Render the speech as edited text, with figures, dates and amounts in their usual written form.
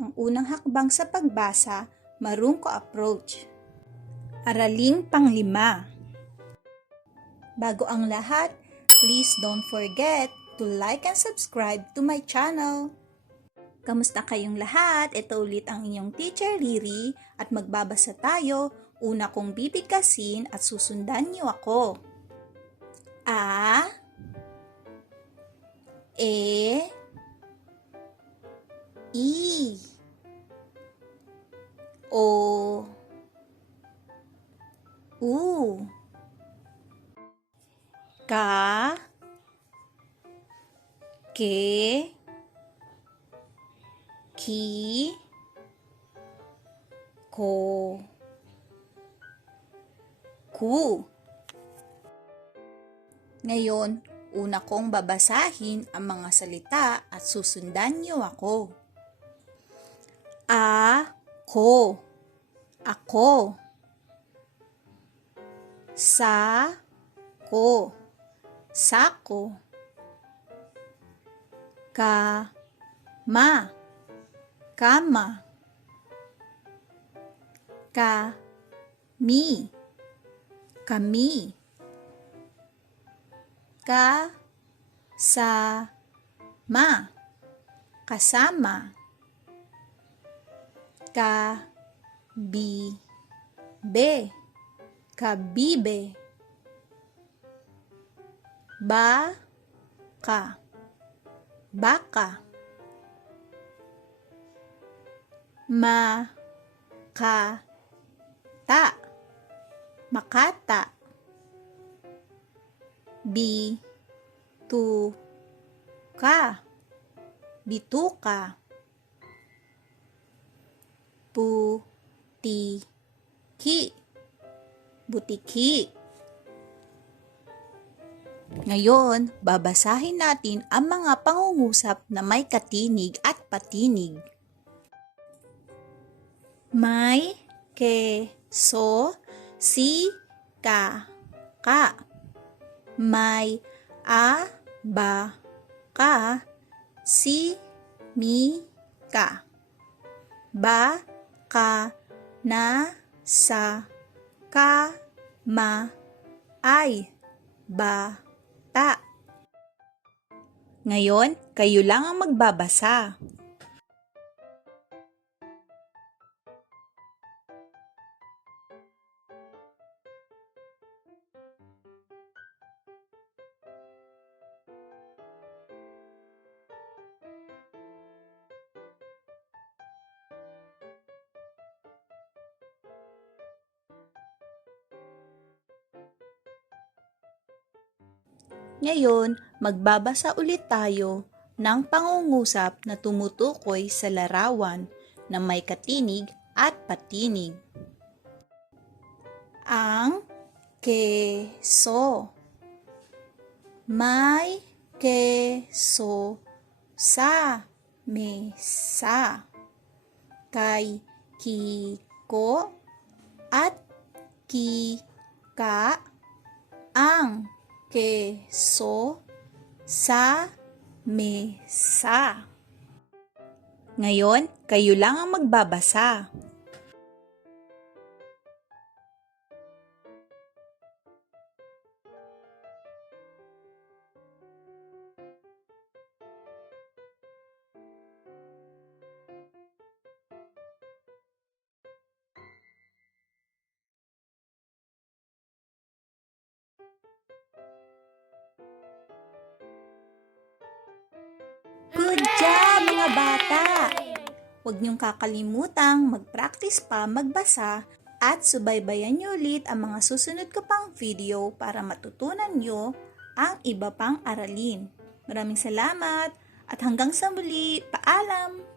Ang unang hakbang sa pagbasa, marungko approach. Araling panglima. Bago ang lahat, please don't forget to like and subscribe to my channel. Kamusta kayong lahat? Ito ulit ang inyong teacher Riri at magbabasa tayo. Una kong bibigkasin at susundan niyo ako. A, E, I, O, U, Ka, Ke, Ki, Ko, Ku. Ngayon, una kong babasahin ang mga salita at susundan niyo ako. Ako, ako. Sako, sako. Kama, kama. Kami, kami. Kasama, kasama. Kabibe, kabibe. Baka, baka. Makata, makata. Bituka, bituka. Butiki, butiki. Ngayon, babasahin natin ang mga pangungusap na may katinig at patinig. May keso si ka. May abaka si Mika. Baka na sa kama ay bata. Ngayon, kayo lang ang magbabasa. Ngayon, magbabasa ulit tayo ng pangungusap na tumutukoy sa larawan na may katinig at patinig. Ang keso. May keso sa mesa. Kay Kiko at Kika ang keso sa mesa. Ngayon, kayo lang ang magbabasa. Good job, mga bata! Huwag niyong kakalimutang mag-practice pa magbasa at subaybayan niyo ulit ang mga susunod ko pang video para matutunan niyo ang iba pang aralin. Maraming salamat at hanggang sa muli, paalam!